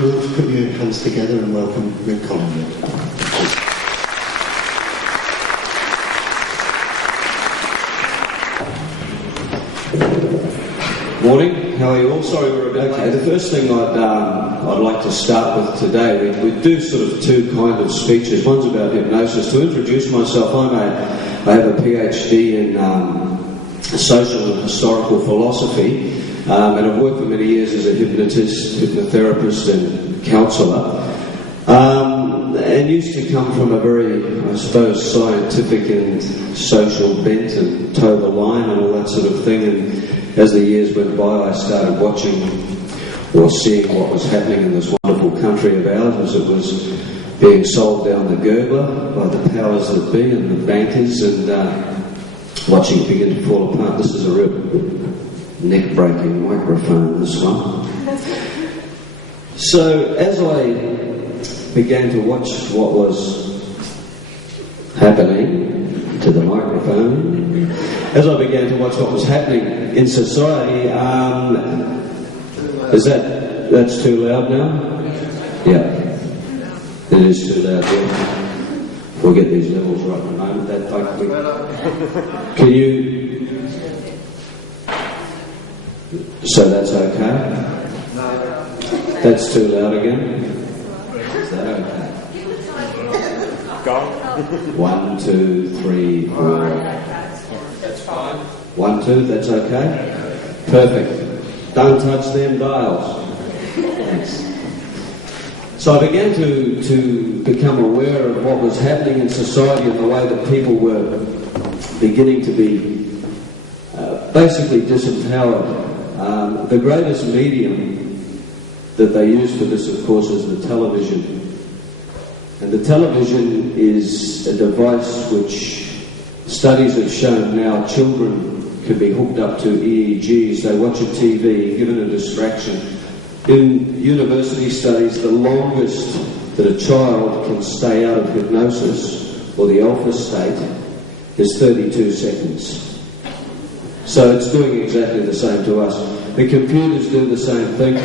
you'll put your hands together and welcome Rick Collingwood. Morning, how are you all? Sorry we're a bit late. The first thing I'd like to start with today, we do sort of two kind of speeches. One's about hypnosis. To introduce myself, I have a PhD in social and historical philosophy, and I've worked for many years as a hypnotist, hypnotherapist and counsellor, and used to come from a very, I suppose, scientific and social bent and toe the line and all that sort of thing. And as the years went by, I started watching or seeing what was happening in this wonderful country of ours as it was being sold down the gurgler by the powers that be and the bankers, and watching it begin to fall apart. This is a real neck-breaking microphone, this one. So as I began to watch what was happening to the microphone, as I began to watch what was happening in society, that's too loud now? Yeah. It is too loud, yeah. We'll get these levels right in a moment. Can you... So that's okay? That's too loud again? Is that okay? Go. 1, 2, 3, 4. That's fine. 1, 2, that's okay? Perfect. Don't touch them dials. Thanks. So I began to become aware of what was happening in society and the way that people were beginning to be basically disempowered. The greatest medium that they use for this, of course, is the television. And the television is a device which studies have shown now children can be hooked up to EEGs. They watch a TV, given a distraction. In university studies, the longest that a child can stay out of hypnosis, or the alpha state, is 32 seconds. So it's doing exactly the same to us. The computers do the same thing.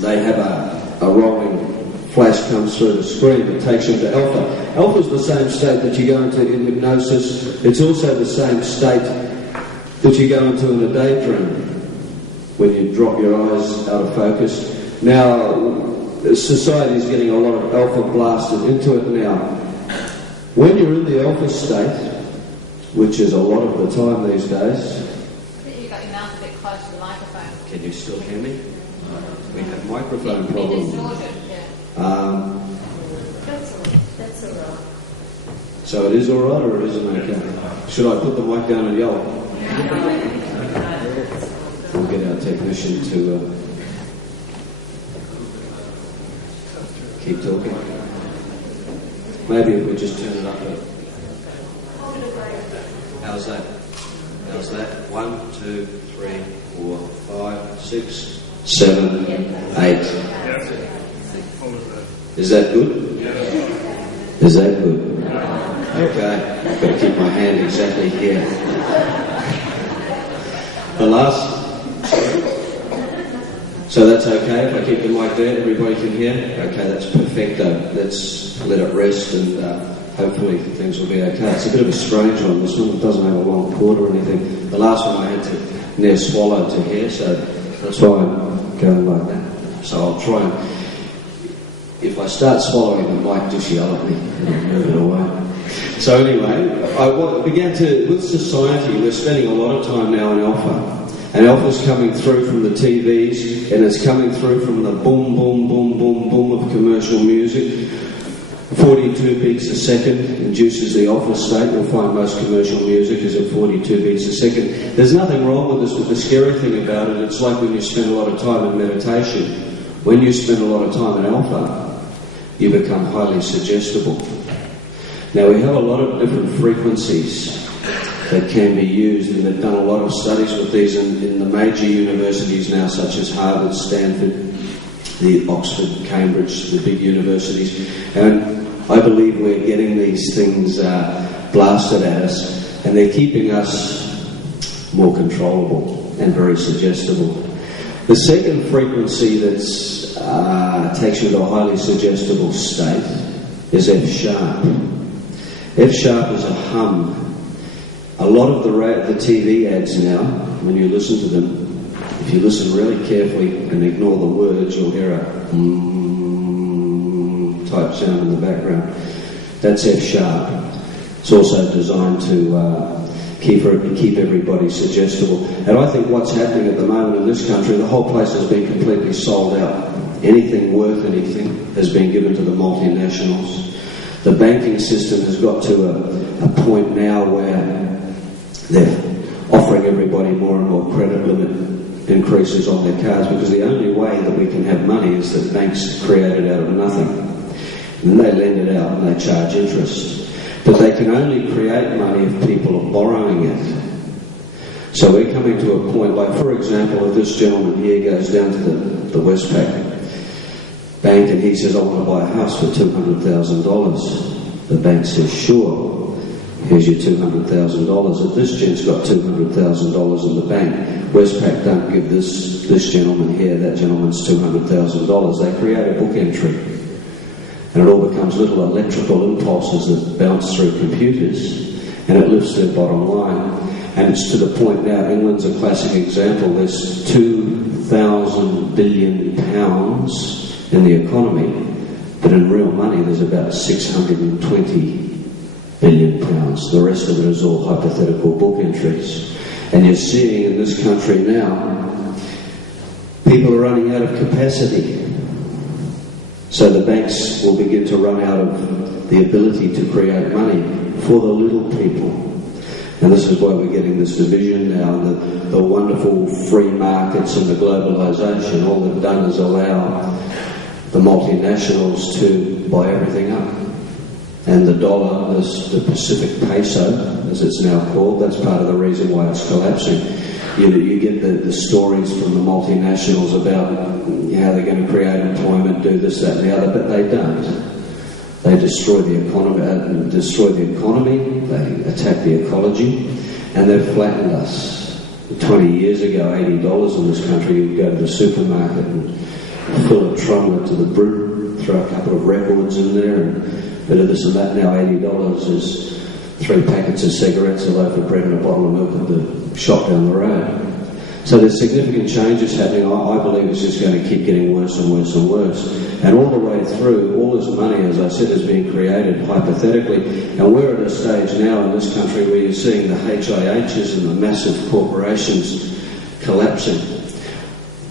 They have a rolling flash comes through the screen that takes you into alpha. Alpha is the same state that you go into in hypnosis. It's also the same state that you go into in a daydream when you drop your eyes out of focus. Now, society is getting a lot of alpha blasted into it now. When you're in the alpha state, which is a lot of the time these days... You've got your mouth a bit close to the microphone. Can you still hear me? We have microphone problems. That's all right. So it is alright or it isn't okay? Should I put the mic down and yell? We'll get our technician to keep talking. Maybe if we just turn it up a bit. How's that? How's that? 1, 2, 3, 4, 5, 6, 7, 8. Is that good? Is that good? Okay. I've got to keep my hand exactly here. The last... So that's okay if I keep the mic there, everybody can hear? Okay, that's perfecto. Let's let it rest and hopefully things will be okay. It's a bit of a strange one, this one. It doesn't have a long cord or anything. The last one I had to near swallow to hear, so that's why I'm going like that. So I'll try and... If I start swallowing the mic, just yell at me and move it away. So anyway, I began to... With society, we're spending a lot of time now in alpha. And alpha's coming through from the TVs, and it's coming through from the boom, boom, boom, boom, boom of commercial music. 42 beats a second induces the alpha state. You'll find most commercial music is at 42 beats a second. There's nothing wrong with this, but the scary thing about it, it's like when you spend a lot of time in meditation. When you spend a lot of time in alpha, you become highly suggestible. Now, we have a lot of different frequencies that can be used, and they've done a lot of studies with these in the major universities now, such as Harvard, Stanford, the Oxford, Cambridge, the big universities. And I believe we're getting these things blasted at us, and they're keeping us more controllable and very suggestible. The second frequency that's takes you to a highly suggestible state is F sharp. F sharp is a hum. A lot of the TV ads now, when you listen to them, if you listen really carefully and ignore the words, you'll hear a type sound in the background. That's F sharp. It's also designed to keep everybody suggestible. And I think what's happening at the moment in this country, the whole place has been completely sold out. Anything worth anything has been given to the multinationals. The banking system has got to a point now where they're offering everybody more and more credit limit increases on their cards, because the only way that we can have money is that banks create it out of nothing. And they lend it out and they charge interest. But they can only create money if people are borrowing it. So we're coming to a point, like for example, if this gentleman here goes down to the Westpac bank and he says, I want to buy a house for $200,000. The bank says, sure, here's your $200,000. If this gent's got $200,000 in the bank, Westpac don't give this gentleman here, that gentleman's $200,000. They create a book entry. And it all becomes little electrical impulses that bounce through computers, and it lifts their bottom line. And it's to the point now, England's a classic example, there's 2,000 billion pounds in the economy, but in real money there's about 620 billion pounds. The rest of it is all hypothetical book entries. And you're seeing in this country now, people are running out of capacity. So the banks will begin to run out of the ability to create money for the little people. And this is why we're getting this division now, the wonderful free markets and the globalisation. All they've done is allow the multinationals to buy everything up. And the dollar, the Pacific peso, as it's now called, that's part of the reason why it's collapsing. You get the stories from the multinationals about how they're going to create employment, do this, that and the other, but they don't. They destroy the economy, they attack the ecology, and they've flattened us. 20 years ago, $80 in this country, you'd go to the supermarket and fill a tumbler to the brim, throw a couple of records in there, and a bit of this and that. Now $80 is 3 packets of cigarettes, a loaf of bread and a bottle of milk at the shop down the road. So there's significant changes happening. I believe it's just going to keep getting worse and worse and worse. And all the way through, all this money, as I said, is being created hypothetically. And we're at a stage now in this country where you're seeing the HIHs and the massive corporations collapsing.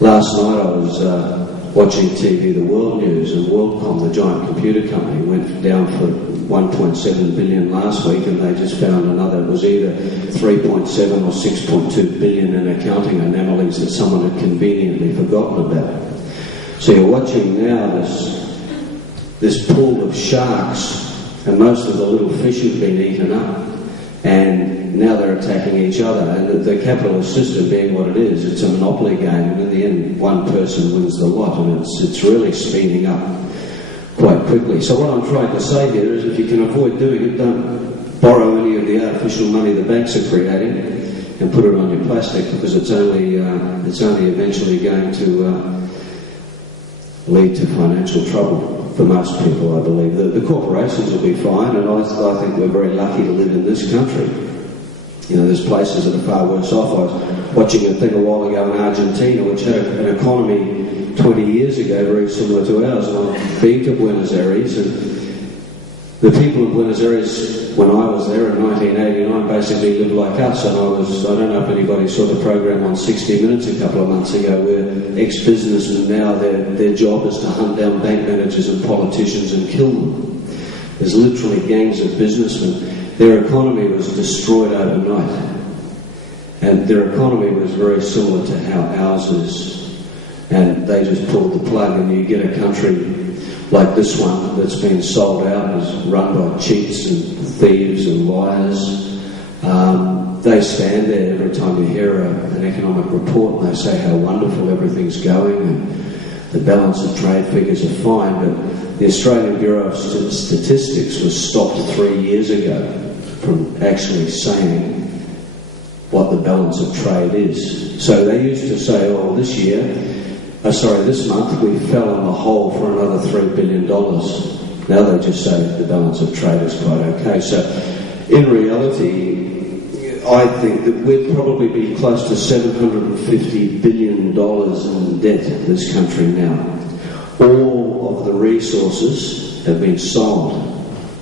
Last night I was watching TV, the World News, and WorldCom, the giant computer company, went down for 1.7 billion last week, and they just found another. It was either 3.7 or 6.2 billion in accounting anomalies that someone had conveniently forgotten about. So you're watching now this pool of sharks, and most of the little fish have been eaten up, and now they're attacking each other. And the capitalist system being what it is, it's a monopoly game, and in the end one person wins the lot, and it's really speeding up quite quickly. So what I'm trying to say here is, if you can avoid doing it, don't borrow any of the artificial money the banks are creating and put it on your plastic, because it's only eventually going to lead to financial trouble for most people, I believe. The corporations will be fine, and I think we're very lucky to live in this country. You know, there's places that are far worse off. I was watching a thing a while ago in Argentina, which had an economy 20 years ago very similar to ours, and I've been to Buenos Aires, and the people of Buenos Aires, when I was there in 1989, basically lived like us. And I don't know if anybody saw the program on 60 Minutes a couple of months ago, where ex-businessmen now, their job is to hunt down bank managers and politicians and kill them. There's literally gangs of businessmen. Their economy was destroyed overnight, and their economy was very similar to how ours is. And they just pulled the plug, and you get a country like this one that's been sold out, is run by cheats and thieves and liars. They stand there every time you hear an economic report, and they say how wonderful everything's going, and the balance of trade figures are fine. But the Australian Bureau of Statistics was stopped 3 years ago from actually saying what the balance of trade is. So they used to say, oh, this year This month we fell on the hole for another $3 billion. Now they just say the balance of trade is quite okay. So in reality, I think that we'd probably be close to $750 billion in debt in this country now. All of the resources have been sold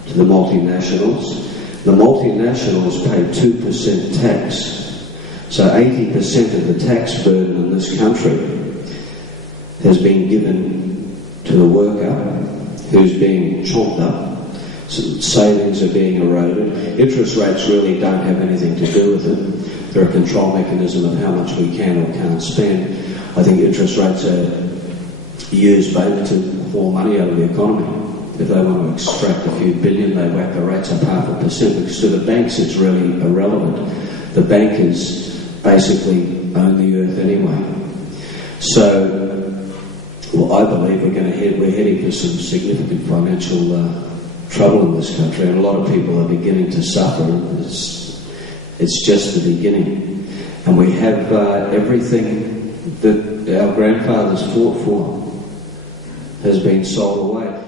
to the multinationals. The multinationals pay 2% tax. So 80% of the tax burden in this country has been given to the worker who's being chomped up. Savings are being eroded. Interest rates really don't have anything to do with it. They're a control mechanism of how much we can or can't spend. I think interest rates are used both to pour money out of the economy. If they want to extract a few billion, they whack the rates up 0.5%, because to the banks it's really irrelevant. The bankers basically own the earth anyway. So, I believe we're heading for some significant financial trouble in this country, and a lot of people are beginning to suffer. It's just the beginning. And we have everything that our grandfathers fought for has been sold away.